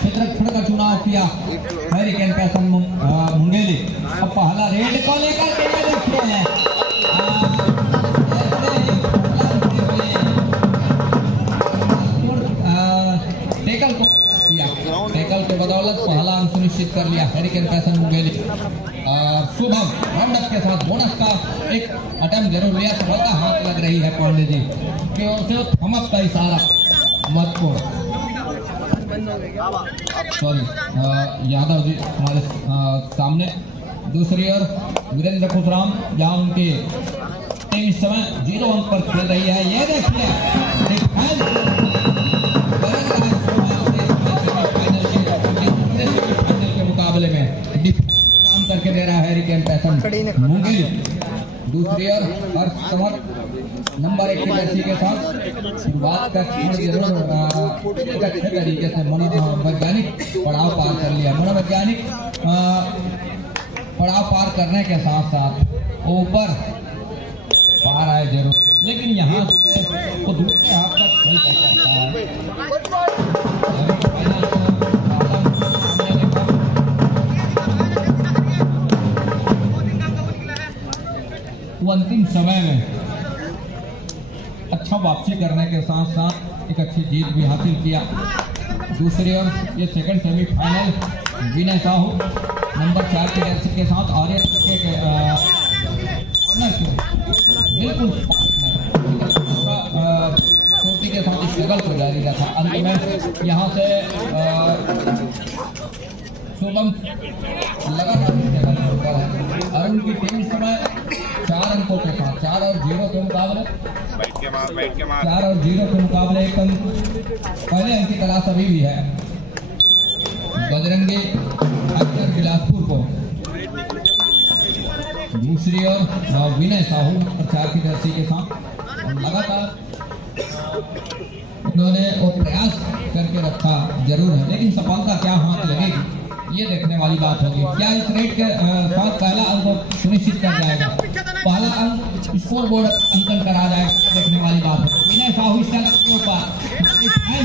क्षेत्रफल का चुनाव किया हरिकेन पैसन मुंगेली। अब पहला रेड को लेकर के देखते हैं टेकल को किया, टेकल के बदौलत पहला अंक सुनिश्चित कर लिया hurricane passion Mungeli. Shubham roundup के साथ बोनस का एक अटेम्प्ट जरूर लिया, सफलता हाथ लग रही है पांडे जी की ओर से। थमअप का इशारा महत्वपूर्ण, सॉरी यादव जी हमारे सामने। दूसरी ओर वीरेंद्र खुशराम जहां उनकी टीम इस समय 0 अंक पर खेल रही है। ये देखिए सेमीफाइनल के मुकाबले में काम करके दे रहा है हरिकेन पैसन मुंगेली। दूसरी ओर हर्ष समर नंबर 1 की जर्सी के साथ शुरुआत का अच्छे तरीके से मनोवैज्ञानिक पड़ाव पार कर लिया। मनोवैज्ञानिक पड़ाव पार करने के साथ साथ ऊपर पार आए जरूर, लेकिन यहाँ से वो दूसरे हाथ तक खेल सकता है। वो अंतिम समय में अच्छा वापसी करने के साथ साथ एक अच्छी जीत भी हासिल किया। दूसरी ओर ये सेकंड सेमीफाइनल विनय साहू नंबर 4 की जर्सी के साथ आर्यन के बिल्कुल चोटी के साथ स्ट्रगल को जारी रखा। अंत में यहाँ से शुभम लगातार अरुण की टीम इस समय 4 अंकों के साथ 4 और 0 के मुकाबले 4 और 0 के मुकाबले एक अंक पहले अंक की तलाश अभी भी है। बजरंगी अक्सर बिलासपुर को। दूसरी ओर विनय साहू 4 की जर्सी के साथ लगातार उन्होंने वो प्रयास करके रखा जरूर है, लेकिन सफलता क्या हाथ लगेगी ये देखने वाली बात होगी। क्या इस रेट के साथ पहला अंक सुनिश्चित कर जाएगा, पहला अंक स्कोर बोर्ड अंकन करा जाएगा, देखने वाली बात है। विनय साहू के ऊपर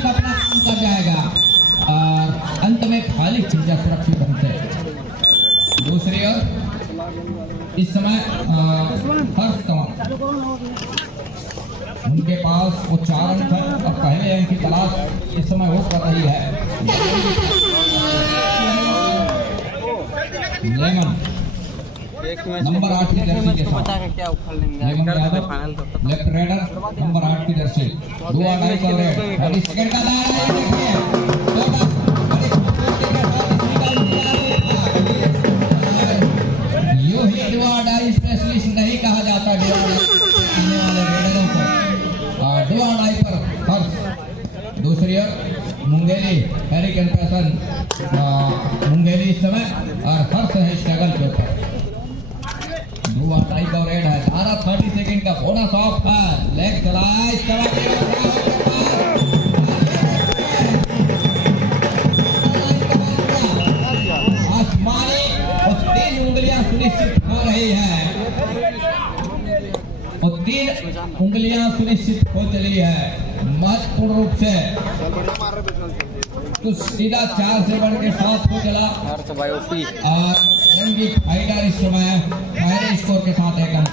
अपना काम कर जाएगा और अंत में खाली खिंचा सुरक्षित ढंग से। दूसरी ओर इस समय हर्ष तमाम उनके पास वो 4 अंक है और पहले अंक की तलाश इस समय हो कर रही है। लेमन नंबर 8 की जर्सी के साथ लेमन यादव लेफ्ट राइडर नंबर 8 की जर्सी 2-2 कर रहे हैं। अभी सेकंड का दायरा है, देखिए यू ही डिवाइड स्पेशलिस्ट नहीं कहा जाता डिवाइड वाले रेडरों को। डिवाइड पर हर्ष। दूसरी ओर मुंगेली हरिकेन पैसन मुंगेली इस समय और हर्ष है स्ट्रगल के ऊपर। 2-2 का रेड है। 30 सेकंड का बोनस ऑफ है। लेग चलाए आसमानी और 3 उंगलियां सुनिश्चित हो रही है और 3 उंगलियां सुनिश्चित हो चली है महत्वपूर्ण रूप से। तो सीधा 4 से बढ़ के 7 हो चला और रंगी फाइटर इस समय पहले स्कोर के साथ 1 अंक।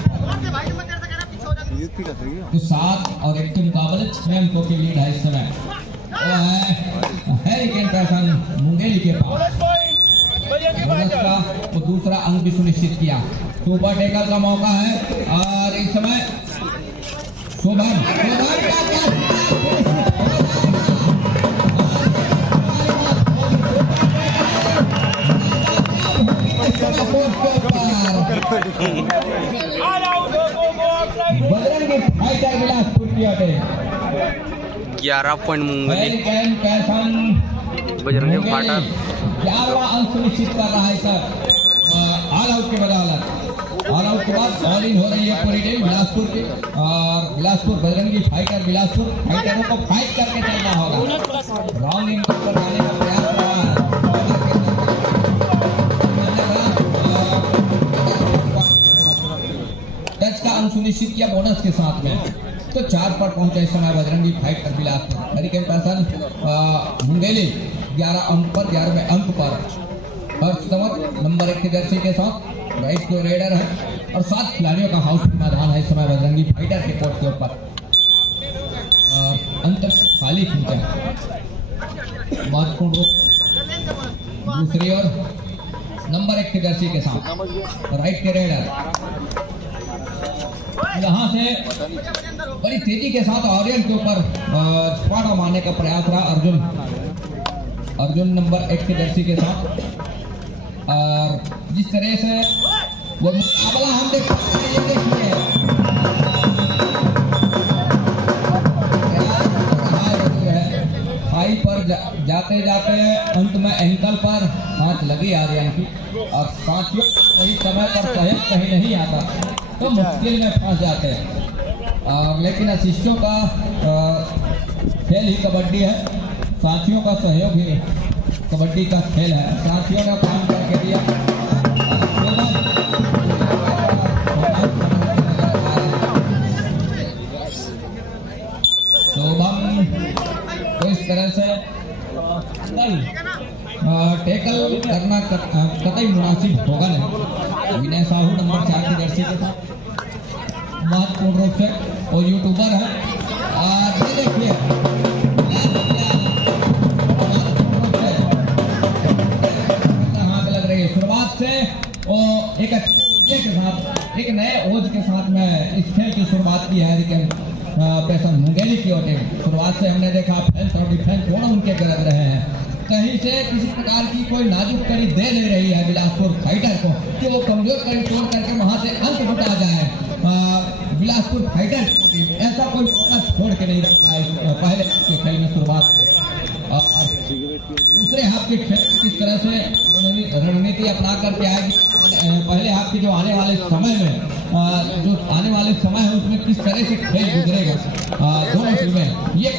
तो 7 और 1 के मुकाबले 6 अंकों की लीड है इस समय। वो है हरिकेन पैसन मुंगेली के पास। बोनस का वो दूसरा अंक भी सुनिश्चित किया। सुपर टेकल का मौका है और इस समय शुभम बजरंगी फाइटर बिलासपुर की अटे 11 पॉइंट मुंगेली बजरंगी फाइटर 11वां अंक सुनिश्चित कर रहा है सर। ऑल आउट के बदौलत ऑल आउट के बाद बॉलिंग हो रही है पूरी टीम बिलासपुर की और बिलासपुर बजरंगी फाइटर बिलासपुर फाइटरों को फाइट करके चलना होगा। रॉन्ग इन पर जाने का प्रयास कर रहा है। टच का अंक सुनिश्चित किया बोनस के साथ में। तो 4 पर पहुंचा इस समय Bajrangi fighter Bilaspur. Hurricane passion Mungeli 11 अंक पर 11वें अंक पर। हर्ष तंवर नंबर 1 के जर्सी के साथ राइट को रेडर है और 7 खिलाड़ियों का हाउसफुल मैदान है इस समय बजरंगी फाइटर के कोर्ट के ऊपर। अंतर खाली खींचा महत्वपूर्ण रूप दूसरी ओर नंबर 1 के जर्सी के साथ राइट के रेडर यहाँ से बड़ी तेजी के साथ ऑरियन के ऊपर स्पाटा मारने का प्रयास रहा अर्जुन नंबर 1 के जर्सी के साथ। और जिस तरह से वो मुकाबला हम देख सकते हैं, ये देखिए हाई पर जाते जाते अंत में एंकल पर हाथ लगी आर्यन की और साथियों सही समय पर सहयोग कहीं नहीं आता तो मुश्किल में फंस जाते हैं। लेकिन शिष्यों का खेल ही कबड्डी है, साथियों का सहयोग ही कबड्डी का खेल है। साथियों ने काम करके दिया शोभम तो इस तरह से टैकल करना कतई मुनासिब होगा नहीं। विनय साहू नंबर 4 की जर्सी के साथ महत्वपूर्ण रूप से और यूट्यूबर है। और ये देखिए हाथ लग रही है शुरुआत से और एक के साथ एक नए ओज के साथ में इस खेल की शुरुआत की है। लेकिन पैसन मुंगेली की ओर शुरुआत से हमने देखा फेंस और डिफेंस दोनों उनके गरज रहे हैं। कहीं से किसी प्रकार की कोई नाजुक कड़ी दे नहीं रही है बिलासपुर फाइटर को कि वो कमजोर कड़ी तोड़ करके वहां से अंक जुटा जाए। बिलासपुर फाइटर ऐसा कोई मौका छोड़ के नहीं रखा है पहले के खेल में शुरुआत। दूसरे हाफ के खेल किस तरह से रणनीति अपना करके आएगी, पहले हाफ के जो आने वाले समय है उसमें किस तरह से खेल गुजरेगा दोनों टीमें, ये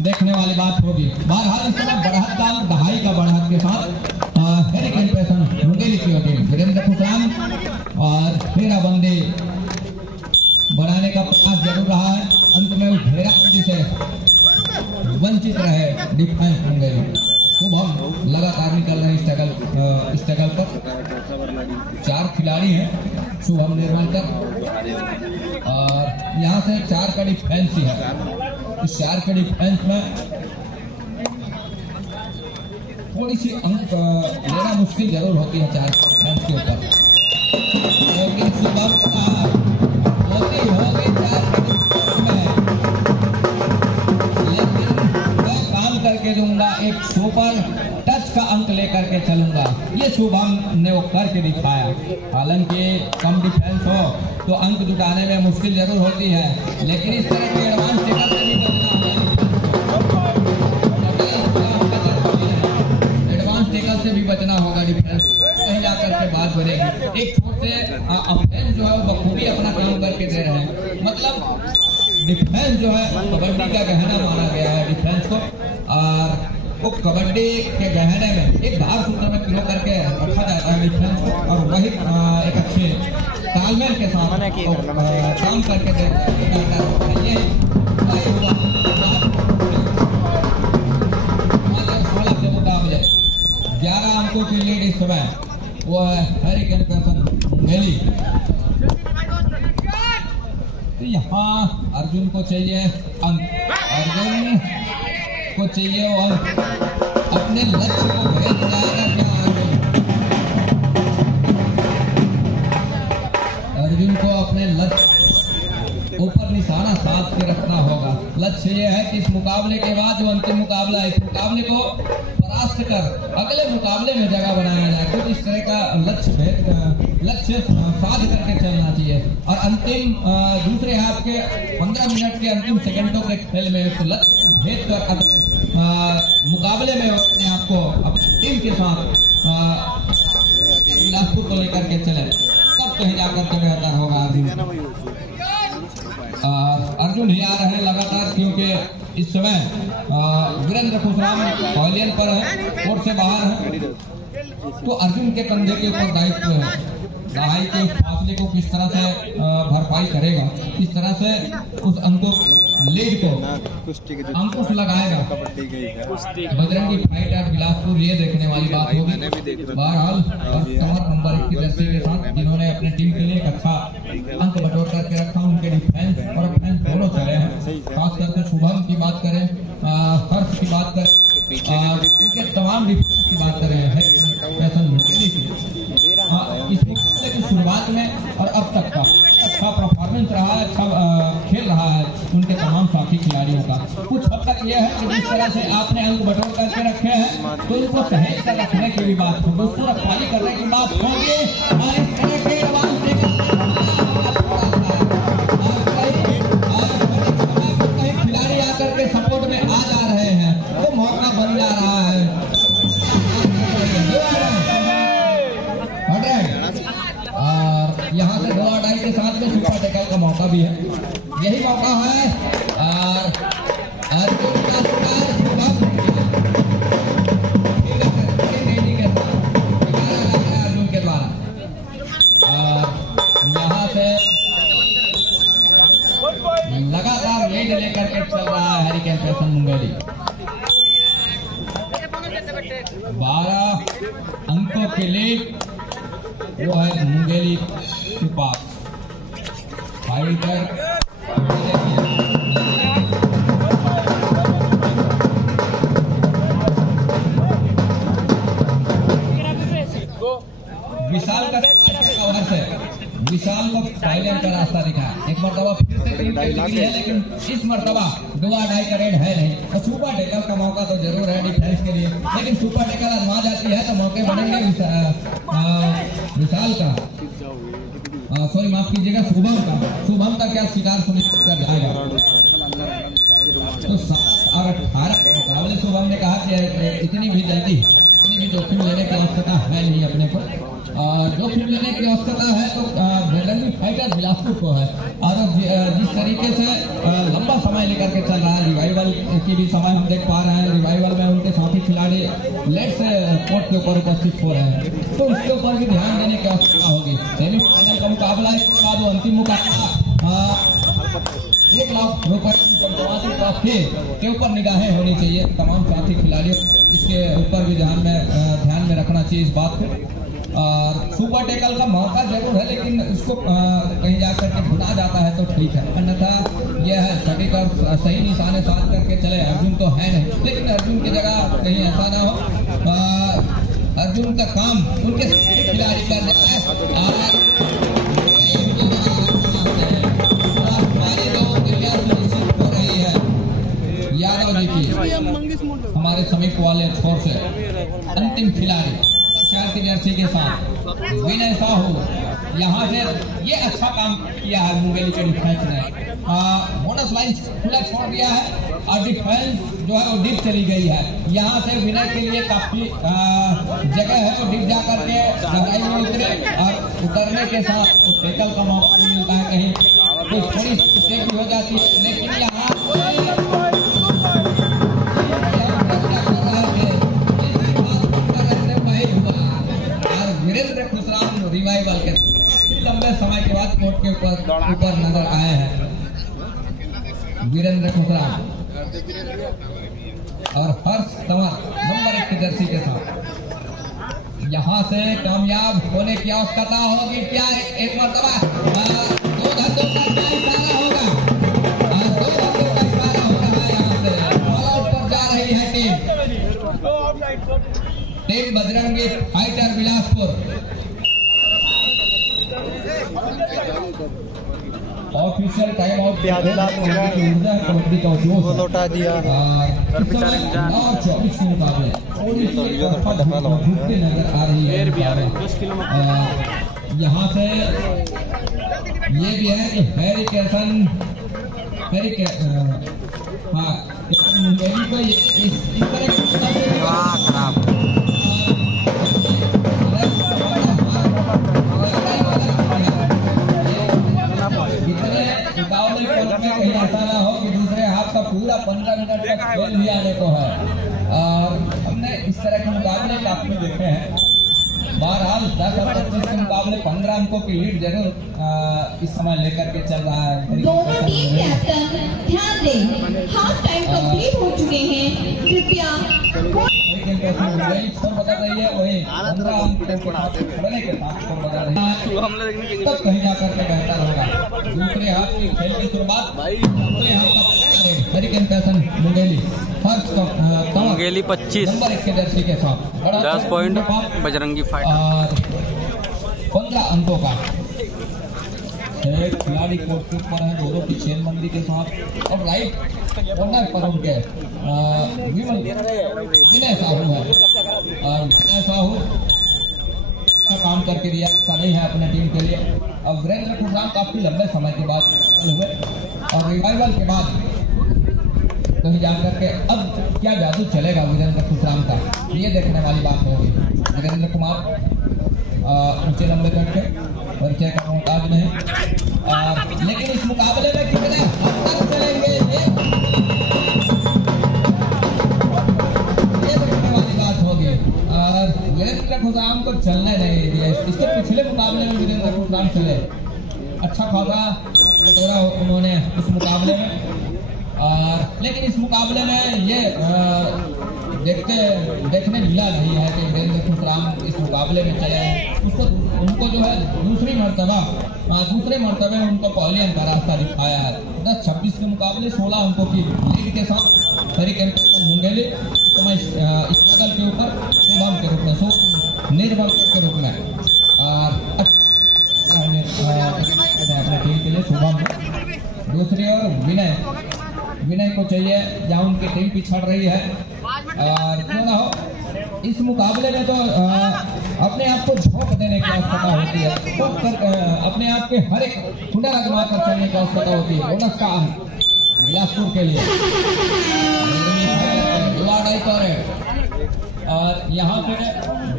देखने वाली बात होगी। बहरहाल इस समय बढ़त का दहाई का बढ़त के साथ हरिकेन पैसन मुंगेली की टीम वीरेंद्र खुशराम और घेराबंदी बनाने का प्रयास जरूर रहा है। अंत में उस घेराबंदी से वंचित रहे डिफेंस मुंगेली। शुभम लगातार निकल रहे स्ट्रगल पर 4 खिलाड़ी हैं शुभम निर्मलकर और यहाँ से 4 का डिफेंस ही है। इस 4 के डिफेंस में थोड़ी सी अंक लेना मुश्किल जरूर होती है 4 डिफेंस के ऊपर, लेकिन शुभम होती होगी 4 के डिफेंस में। लेकिन मैं काम करके दूंगा, एक सुपर टच का अंक लेकर के चलूंगा, ये शुभम ने वो करके दिखाया। हालांकि कम डिफेंस हो तो अंक जुटाने में मुश्किल जरूर होती है, लेकिन इस तरह के एडवांस टेकल से भी बचना होगा। डिफेंस कहीं जाकर के बात बनेगी। एक छोटे अफेंस जो है वो बखूबी अपना काम करके दे रहे हैं। मतलब डिफेंस जो है कबड्डी का गहना माना गया है डिफेंस को, और वो कबड्डी के गहने में एक धार सूत्र में पिरो करके रखा जाता है डिफेंस को, और वही एक अच्छे तालमेल के साथ काम करके के मुकाबले 11 अंकों की लीड इस समय वो है हरिकेन पैसन मुंगेली। तो यहाँ अर्जुन को चाहिए अंक, अर्जुन को चाहिए वो अंक, अपने लक्ष्य को भेज जाएगा क्या अर्जुन को अपने लक्ष्य ऊपर निशाना साध के रखना होगा। लक्ष्य ये है कि इस मुकाबले के बाद जो अंतिम मुकाबला है, इस मुकाबले को परास्त कर अगले मुकाबले में जगह बनाया जाए। कुछ इस तरह का लक्ष्य साध करके चलना चाहिए। और अंतिम दूसरे हाफ के 15 मिनट के अंतिम सेकंडों के खेल में उस लक्ष्य भेद कर मुकाबले में अपने आप को अपनी टीम के साथ बिलासपुर को लेकर के चले, तब कहीं जाकर के बेहतर होगा। अर्जुन ही आ रहे हैं लगातार, क्योंकि इस समय वीरेंद्र खुशराम पवेलियन पर है, कोर्ट से बाहर है, तो अर्जुन के कंधे के ऊपर दायित्व है दहाई के फासले को किस तरह से भरपाई करेगा, किस तरह से उस लीड को अंकुश लगाएगा। बजरंगी फाइटर बिलासपुर, ये देखने वाली बात होगी। बहरहाल नंबर 1 की जर्सी के साथ जिन्होंने अपने टीम के लिए एक अच्छा अंक बटोर करके रखा, उनके डिफेंस और ऑफेंस दोनों चले हैं। खास करके शुभम की बात करें, हर्ष की बात करें, उनके तमाम डिफेंस की बात करें, इस मुकाबले की शुरुआत में और अब तक का अच्छा परफॉर्मेंस रहा है, अच्छा खेल रहा है उनके तमाम साथी खिलाड़ियों का। कुछ हद तक यह है कि जिस तरह से आपने अंक बटोर करके रखे हैं तो उनको सहेज कर रखने की भी बात होगी, उसको रखवाली करने की बात होगी। और इस तरह के खिलाड़ी आकर के सपोर्ट में आ जा रहे हैं तो मौका बन जा रहा है। और यहाँ से 2 अढ़ाई के साथ में सुपर टैकल का मौका भी है, यही मौका है। और अर्जुन के द्वारा यहाँ से लगातार लीड लेकर के चल रहा है हरिकेन पैसन मुंगेली। 12 अंकों के लीड वो है मुंगेली के पास। फाइटर विशाल का कवर से विशाल को पहले का रास्ता दिखा, एक मरतबा फिर से टीम के लिए है, लेकिन इस मरतबा 2 अढ़ाई का रेड है नहीं। और सुपर टैकल का मौका तो जरूर है डिफेंस के लिए, लेकिन सुपर टैकल आजमा जाती है तो मौके बनेंगे विशाल का, सॉरी माफ कीजिएगा शुभम का क्या शिकार सुनिश्चित कर जाएगा। तो 18 मुकाबले शुभम ने कहा कि इतनी भी जोखिम लेने की आवश्यकता है नहीं अपने को, जोखिम लेने की आवश्यकता है तो बजरंगी फाइटर बिलासपुर को है। और जिस तरीके से लंबा समय लेकर के चल रहा है, रिवाइवल की भी समय हम देख पा रहे हैं, रिवाइवल में उनके साथी खिलाड़ी लेट से कोर्ट के ऊपर उपस्थित हो रहे हैं, तो उसके ऊपर भी ध्यान देने की आवश्यकता होगी। सेमीफाइनल का मुकाबला, इसके बाद वो अंतिम मुकाबला 1 लाख रुपए के ऊपर निगाहें होनी चाहिए तमाम साथी खिलाड़ियों, इसके ऊपर भी ध्यान में रखना चाहिए इस बात को। और सुपर टैकल का मौका जरूर है, लेकिन उसको कहीं जाकर के भुना जाता है तो ठीक है, अन्यथा यह है सटीक और सही निशाने साध करके चले। अर्जुन तो है नहीं, लेकिन अर्जुन की जगह कहीं ऐसा ना हो, अर्जुन का काम उनके खिलाड़ी कर रहे हैं। हो रही है यादव जी की, हमारे समीप वाले छोर से अंतिम खिलाड़ी 4 की जर्सी के साथ विनय साहू, यहाँ से ये अच्छा काम किया है मुंगेली के डिफेंस ने, बोनस लाइन खुला छोड़ दिया है और डिफेंस जो है वो डीप चली गई है। यहाँ से विनय के लिए काफी जगह है, वो डीप जा करके गहराई में उतरे और उतरने के साथ वो टैकल का मौका भी मिलता है, कहीं कुछ थोड़ी मिस्टेक भी हो जाती है, लेकिन यहाँ वीरेंद्र खुसराम रिवाइवल के लंबे समय के बाद कोर्ट के ऊपर नजर आए हैं। वीरेंद्र खुसराम और हर्ष तंवर नंबर 1 की जर्सी के साथ यहाँ से कामयाब होने की आवश्यकता होगी। क्या एक मरतबा 2 घंटों का इशारा होगा, 2 घंटों का इशारा हो रहा है। यहाँ से ऑल आउट पर जा रही है team Bajrangi fighter Bilaspur. Official time out kabaddi का उपयोग लौटा दिया और 24 के मुकाबले नजर आ रही है। यहाँ से ये भी है कि हैरी कैसन हाँ मुंगेली को इस तरह कहीं ऐसा ना हो कि दूसरे हाथ का पूरा 15 मिनट तक खेल भी आने को है। और हमने इस तरह के मुकाबले काफी देखे हैं, बहरहाल 10-25 के मुकाबले 15 अंकों की लीड जरूर इस समय लेकर के चल रहा है। दोनों टीम कैप्टन ध्यान दें, हाफ टाइम कंप्लीट हो चुके हैं, कृपया स्कोर बता रही है वही 15 अंक के साथ खड़े के साथ स्कोर बता रही है, तब कहीं जाकर के बेहतर होगा। दूसरे हाथ की खेल की शुरुआत दूसरे हाथ का hurricane passion Mungeli Mungeli 25 number 1 के जर्सी के साथ 10 पॉइंट बजरंगी फाइटर और 15 अंकों का एक खिलाड़ी कोर्ट के ऊपर है दोनों की चेनबंदी के साथ और राइट कॉर्नर पर उनके विनय साहू है और विनय साहू अच्छा काम करके दिया नहीं है अपने टीम के लिए। अब वीरेंद्र खुशराम काफी लंबे समय के बाद हुए और रिवाइवल के बाद कहीं जाकर के अब क्या जादू चलेगा वीरेंद्र खुशराम का, ये देखने वाली बात होगी। वीरेंद्र कुमार ऊंचे लंबे करके परिचय का मोहताज नहीं, लेकिन इस मुकाबले में कितने हद तक चलेंगे ये देखने वाली बात होगी। और वीरेंद्र खुशराम को चलने नहीं दिया। इसके पिछले मुकाबले में वीरेंद्र खुशराम चले, अच्छा खासा तोड़ा उन्होंने इस मुकाबले में, लेकिन इस मुकाबले में ये देखने मिला नहीं है कि वीरेंद्र खुशराम इस मुकाबले में चले उसको उनको जो है दूसरे मर्तबे में उनको पहले अंक का रास्ता दिखाया है। 10-26 के मुकाबले 16 अंकों की लीड के साथ हरिकेन पैसन मुंगेली समय स्ट्रगल के ऊपर शुभम के रूप में निर्भर के रूप में और अपने टीम के लिए शुभम। दूसरी ओर विनय को चाहिए जहाँ उनकी टीम पिछड़ रही है। क्यों ना हो इस मुकाबले में तो अपने आप को झोंक देने की आवश्यकता होती है, अपने आप के हर एक हुनर आजमा कर चलने की आवश्यकता होती है। बोनस का बिलासपुर के लिए 2-2.5 पर और यहाँ पे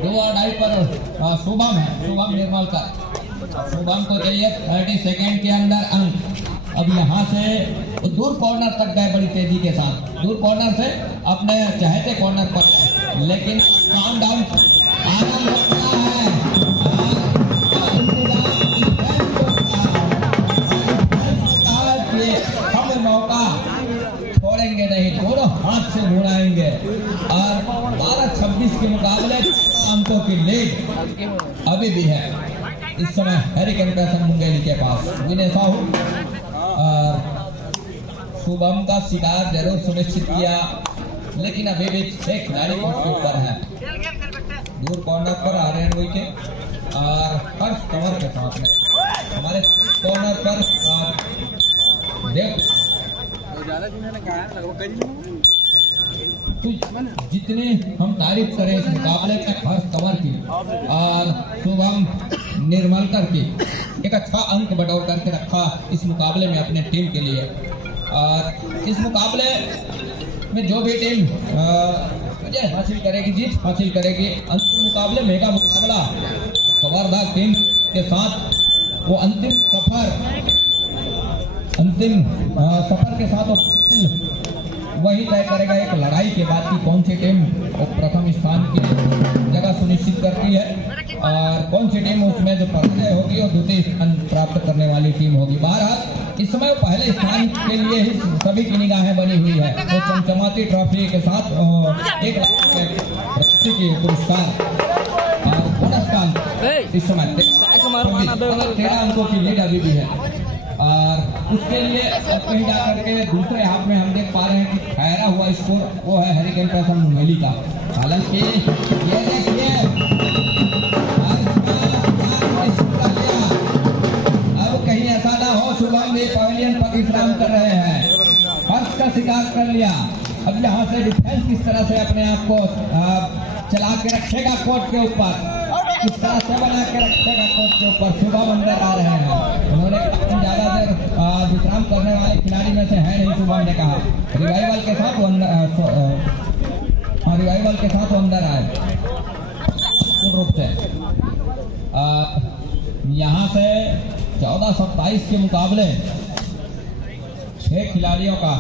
2-2.5 पर शुभम है, शुभम निर्मल का शुभम को चाहिए 30 सेकेंड के अंदर अंक। अब यहाँ से दूर कॉर्नर तक गए बड़ी तेजी के साथ, दूर कॉर्नर से अपने चहेते कॉर्नर पर, लेकिन काउंटडाउन आना लगता है हम मौका छोड़ेंगे नहीं, दोनों हाथ से ढूंढाएंगे और 12-26 के मुकाबले अंकों की लीड अभी भी है इस समय हरिकेन पैसन मुंगेली के पास। विनय साहू शुभम का शिकार जरूर सुनिश्चित किया, लेकिन अभी भी 6 खिलाड़ी उसके ऊपर है। दूर कॉर्नर पर आ रहे हैं विकेट और हर्ष कंवर के साथ में हमारे कॉर्नर पर देव। तो जितने हम तारीफ करें इस मुकाबले में हर्ष कंवर की और शुभम निर्मलकर की, एक अच्छा अंक बटोर करके रखा इस मुकाबले में अपने टीम के लिए। और इस मुकाबले में जो भी टीम विजय हासिल करेगी, जीत हासिल करेगी, अंतिम मुकाबले मेगा मुकाबला कवर्धा टीम के साथ वो अंतिम सफर के साथ वही तय करेगा एक लड़ाई के बाद की कौन सी टीम प्रथम स्थान की जगह सुनिश्चित करती है और कौन सी टीम उसमें जो पराजय होगी और द्वितीय स्थान प्राप्त करने वाली टीम होगी। बहरहाल इस समय पहले स्थान के लिए ही सभी की निगाहें बनी हुई है। तो चमचमाती ट्रॉफी के साथ 1 लाख के पुरस्कार और बोनस का इस समय 13 अंकों की लीड अभी भी है। और उसके लिए कहीं जाकर के दूसरे हाथ में हम देख पा रहे हैं कि ठहरा हुआ स्कोर वो है हरिकेन पैसन मुंगेली का। हालांकि ये देखिए अब कहीं ऐसा ना हो शुभम भी पवेलियन पर विश्राम कर रहे हैं, हर्ष का शिकार कर लिया। अब यहाँ से डिफेंस किस तरह से अपने आप को चला के रखेगा कोर्ट के ऊपर, किस तरह से बना के रखेगा कोर्ट के ऊपर। शुभम अंदर आ रहे हैं, उन्होंने ज्यादा देर विश्राम करने वाले खिलाड़ी में से है नहीं। शुभम ने कहा रिवाइवल के साथ वो अंदर आए पूर्ण रूप से। यहाँ से 14-27 के मुकाबले 6 खिलाड़ियों का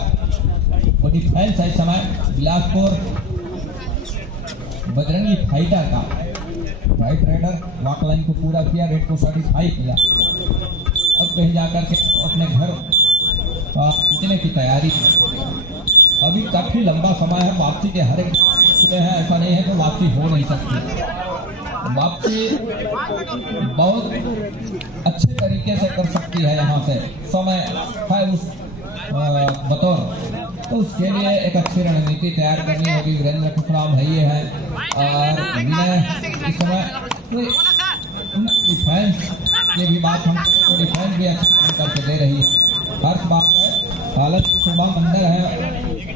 वो डिफेंस है इस समय बिलासपुर बजरंगी फाइटर का। व्हाइट रेडर वॉक लाइन को पूरा किया, रेड को सेटिस्फाई किया। अब कहीं जाकर के अपने घर पहुंचने की तैयारी। अभी काफी लंबा समय है, वापसी के हर एक है, ऐसा नहीं है कि वापसी हो नहीं सकती। वापसी बहुत अच्छे तरीके से कर सकती है यहाँ से, समय है उस बतौर, तो उसके लिए एक अच्छी रणनीति तैयार करनी होगी। वीरेंद्र खुशराम है ये है, और विनय इस समय डिफेंस की भी बात हम डिफेंस भी अच्छा करके दे रही है। हर बात है, हालत शुभम अंदर है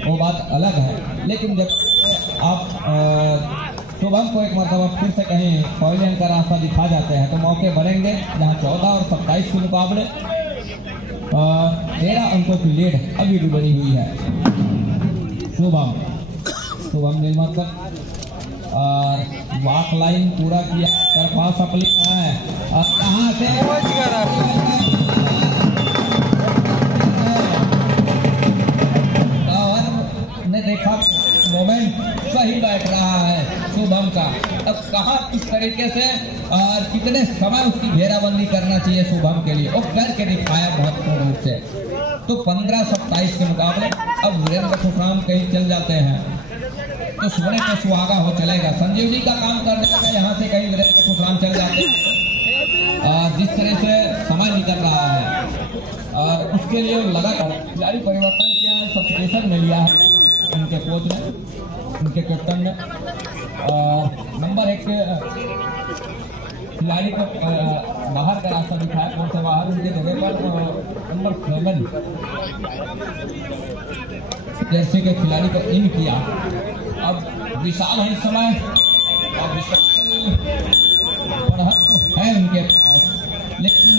वो बात अलग है, लेकिन जब आप शुभम को एक मरतबा फिर से कहीं पवेलियन का रास्ता दिखा जाते हैं तो मौके बढ़ेंगे, जहाँ 14 और 27 के मुकाबले 13 अंकों की लीड अभी भी बनी हुई है। शुभम निर्मल और वॉक लाइन पूरा किया, तरफा सप्ली है, और कहाँ से ने देखा मोमेंट सही बैठ रहा है शुभम का। अब कहाँ किस तरीके से और कितने समय उसकी घेराबंदी करना चाहिए शुभम के लिए, वो करके दिखाया महत्वपूर्ण रूप से। तो 15-27 के मुकाबले अब वीरेंद्र खुशराम कहीं चल जाते हैं तो सोने का सुहागा हो चलेगा। संजीव जी का काम कर देगा, यहाँ से कहीं वीरेंद्र खुशराम चल जाते हैं। और जिस तरह से समय निकल रहा है और उसके लिए लगातार खिलाड़ी परिवर्तन किया है, सब्स्टिट्यूशन में लिया है उनके कोच ने, उनके कैप्टन ने। नंबर 1 के खिलाड़ी को बाहर का रास्ता दिखाया, कौन से बाहर उनकी जगह पर नंबर 7 जर्सी के खिलाड़ी को इन किया। अब विशाल है इस समय, और विशाल बढ़त तो है उनके पास, लेकिन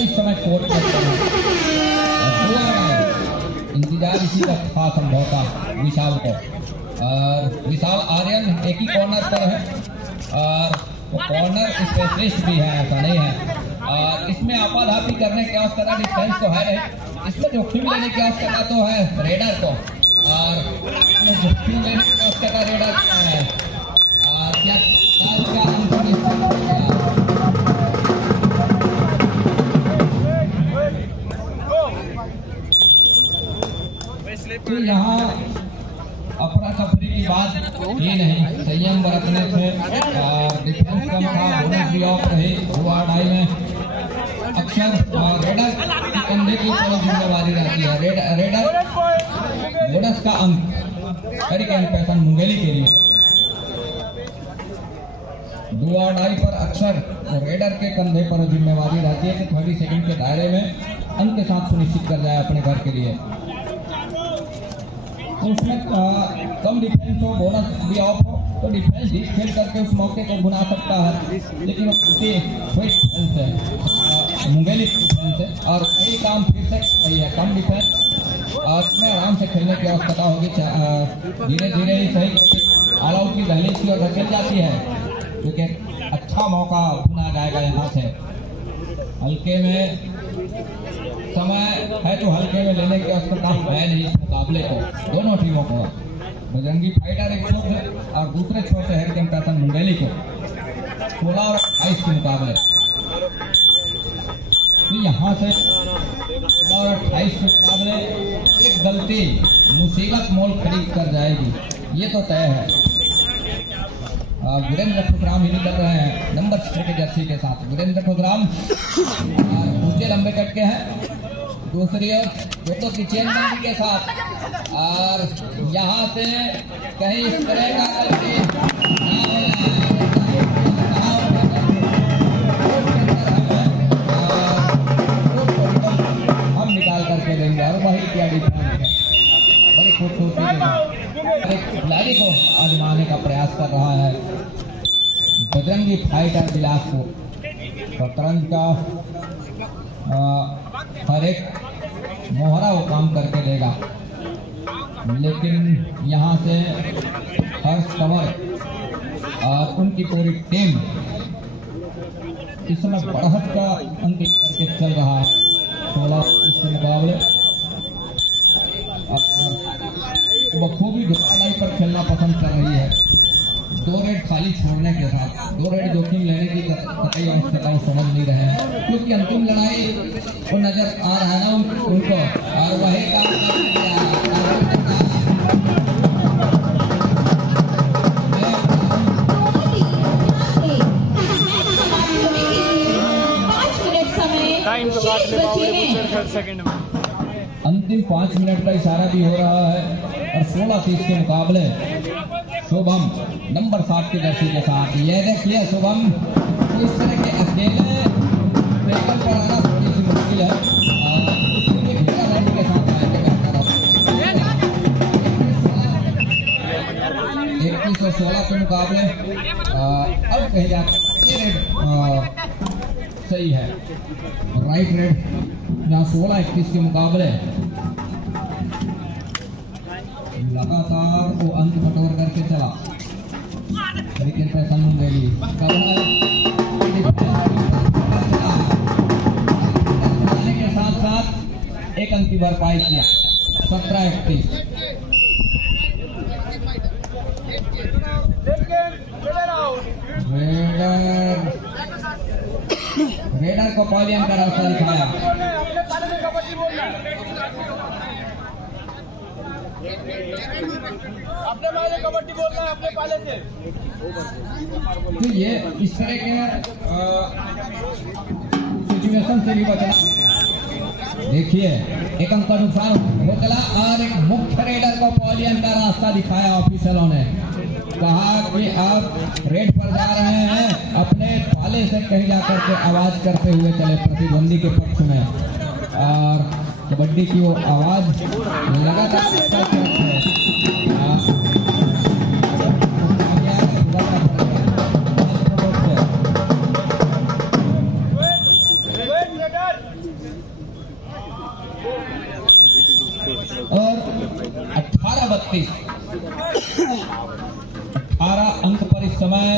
इस समय कोर्ट पर इंतजार इसी का था संभवता विशाल को। और विशाल आर्यन एक ही कॉर्नर पर है और वो कॉर्नर स्पेशलिस्ट भी है, ऐसा नहीं है। और इसमें आपाधापी करने की आवश्यकता डिफेंस तो है नहीं, इसमें जोखिम लेने की आवश्यकता तो है रेडर को, और जोखिम लेने की आवश्यकता रेडर को है। तो यहाँ अफरा तफरी की बात ही नहीं, संयम बरतने से डिफेंस कम था, बोनस भी ऑफ रही 2-2.5 में। अक्सर और रेडर की कंधे की ऊपर जिम्मेवारी रहती है, रेडर बोनस का अंक हरिकेन पैसन मुंगेली के लिए 2-2.5 पर अक्सर रेडर के कंधे पर जिम्मेवारी रहती है कि 30 सेकंड के दायरे में अंक के साथ सुनिश्चित कर जाए अपने घर के लिए। उसमें कम डिफेंस हो, बोनस भी ऑफ हो, तो डिफेंस ही खेल करके उस मौके को बुना सकता है, लेकिन उसकी डिफेंस है मुंगेली डिफेंस है, और कई काम फिर से सही है, कम डिफेंस और उसमें आराम से खेलने की आवश्यकता होगी। धीरे धीरे ही सही ऑल आउट की दहलीज की ओर धकेल जाती है, क्योंकि अच्छा मौका बुना जाएगा यहाँ से। हल्के में समय है तो हल्के में लेने की आवश्यकता है नहीं इस मुकाबले को, दोनों टीमों को। बजरंगी फाइटर एक छोर से और दूसरे छोर से हरिकेन पैसन मुंगेली को 16 और 28 के मुकाबले। तो यहाँ से 16 और 28 के मुकाबले एक गलती मुसीबत मोल खड़ी कर जाएगी, ये तो तय है। वीरेंद्र खुशराम ही निकल रहे हैं नंबर 6 के जर्सी के साथ। वीरेंद्र खुशराम ऊंचे लंबे कट के हैं, दूसरी ओर जोटो की चेनबंदी के साथ, और यहाँ से कहीं इस तरह का हम निकाल करके देंगे, और वही क्या डिफेंस है, बड़ी खूबसूरती के खिलाड़ी को आजमाने का प्रयास कर रहा है बजरंगी फाइटर बिलासपुर। शतरंज का हर एक मोहरा वो काम करके देगा, लेकिन यहाँ से हर्ष कंवर और उनकी पूरी टीम इस समय बढ़त का अंकित करके चल रहा है 16 इसके मुकाबले। बखूबी ढुलाई पर खेलना पसंद कर रही है। 2 रेड खाली छोड़ने के साथ 2 रेड जोखिम लेने की कतई आवश्यकता समझ नहीं रहे हैं, क्योंकि अंतिम लड़ाई वो नजर आ रहा है ना उनको, और वही अंतिम 5 मिनट का इशारा भी हो रहा है और 16-30 के मुकाबले शुभम नंबर 7 की जर्सी के साथ। ये देखिए शुभम इस तरह के अकेले टेबल पर आना थोड़ी सी मुश्किल है, इसलिए घेरा रेड के साथ आएंगे बेहतर है। 21 और 16 के मुकाबले अब कहीं आप ये रेड सही है, राइट रेड यहाँ 16-21 के मुकाबले लगातार वो अंक बटोर करके चला, लेकिन पैसन मुंगेली के साथ साथ एक अंक की भरपाई किया। 17-31 रेडर को पॉलियन का रास्ता दिखाया। अपने वाले कबड्डी बोल रहे हैं, अपने पाले से। तो ये इस तरह के सिचुएशन से भी बचना। देखिए एक अंक का नुकसान हो चला और एक मुख्य रेडर को पॉलियन का रास्ता दिखाया ऑफिसरों ने, कहा कि आप रेड पर जा रहे हैं, अपने पाले से कहीं जाकर के आवाज करते हुए चले प्रतिद्वंदी के पक्ष में। और कबड्डी की वो आवाज लगातार और 18-32 18 अंक पर इस समय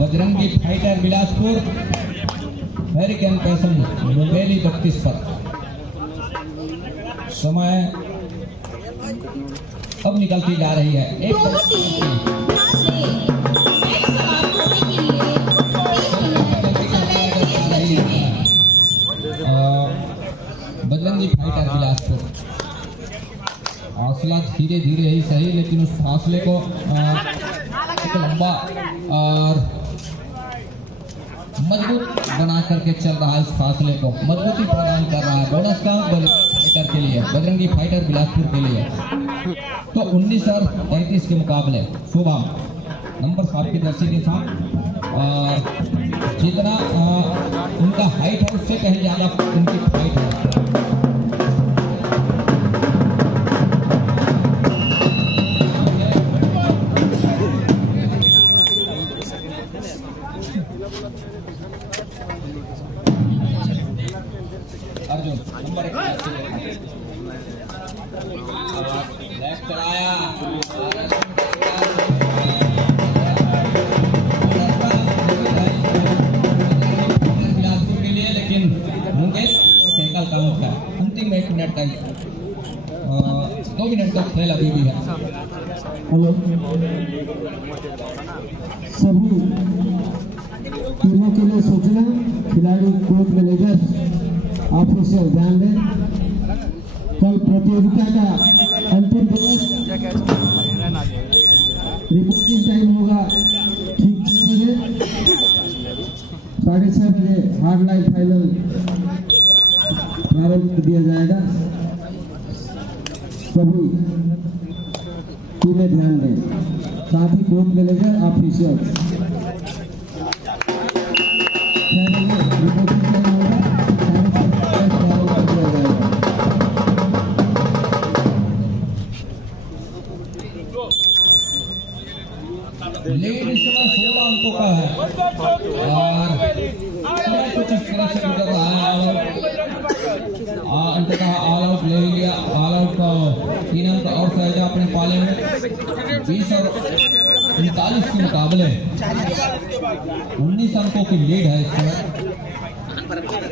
Bajrangi fighter Bilaspur, American passion Mungeli 32 पर। समय अब निकलती जा रही है। एक बजरंगी फाइटर बिलासपुर हौसला धीरे धीरे ही सही, लेकिन उस फासले को एक लंबा और मजबूत बना करके चल रहा है। इस फासले को मजबूती प्रदान कर रहा है। बोनस का फाइटर के लिए, बजरंगी फाइटर बिलासपुर के लिए। तो 19 और 33 के मुकाबले शुभम नंबर 7 की जर्सी के साथ, और जितना उनका हाइट है उससे कहीं ज्यादा उनकी फाइट है। अर्जुन नंबर 1 लेफ्ट चलाया बिलासपुर के लिए, लेकिन मुंगेर टैकल काउंट का अंतिम 1 मिनट का 2 मिनट का खेल अभी भी है। हेलो सभी टीमों के लिए सूचना, खिलाड़ी कोच मैनेजर ऑफिशियल ध्यान दें। कल प्रतियोगिता का अंतिम दिवस, रिपोर्टिंग टाइम होगा ठीक 6 बजे, 6:30 बजे हार्ड लाइन फाइनल प्रारंभ कर दिया जाएगा। सभी टीमें ध्यान दें, साथ ही coach manager official reporting time होगा। लीड इस समय 16 अंकों का है और समय कुछ इस तरह से गुजर रहा है। अंततः ऑल आउट ले लिया। ऑल आउट का 3 अंक और सहजा अपने पाले में। 20 और 39 के मुकाबले 19 अंकों की लीड है इस समय।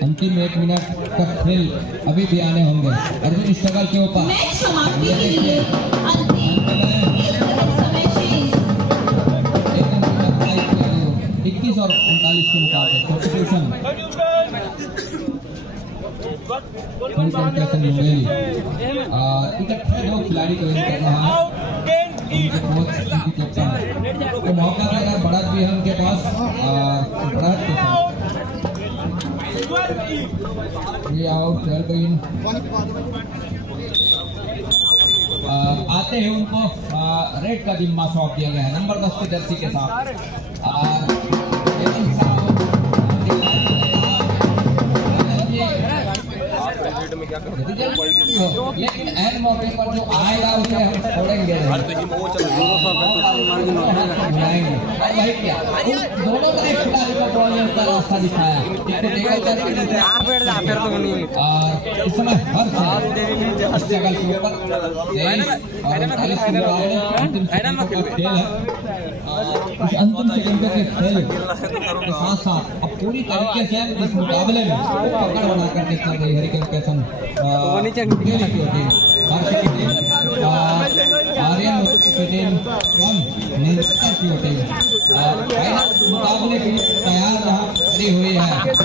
अंतिम 1 मिनट का खेल अभी भी आने होंगे। अर्जुन स्ट्रगल के ऊपर और 39 के मुकाबले सब्स्टिट्यूशन मुंगेली इकट्ठे दो खिलाड़ी को इन कर रहा है उनके कोच कैप्टन तो मौका देगा बढ़त भी है उनके पास बढ़त के साथ ये आउट चल गई आते हैं उनको रेड का जिम्मा सौंप दिया गया है नंबर 10 की जर्सी के साथ लेकिन एंड मौके पर जो आएगा उसे हम छोड़ेंगे वही क्या दोनों तरफ खिलाड़ी को बॉल का रास्ता दिखाया और इस समय हर जगह के ऊपर अंतिम सेकंडों के खेल के साथ साथ अब पूरी तरीके से इस मुकाबले में पकड़ बना करके चल रही हरिकेन कैसन आर्यन की टीम मुकाबले की तैयार खड़ी हुई है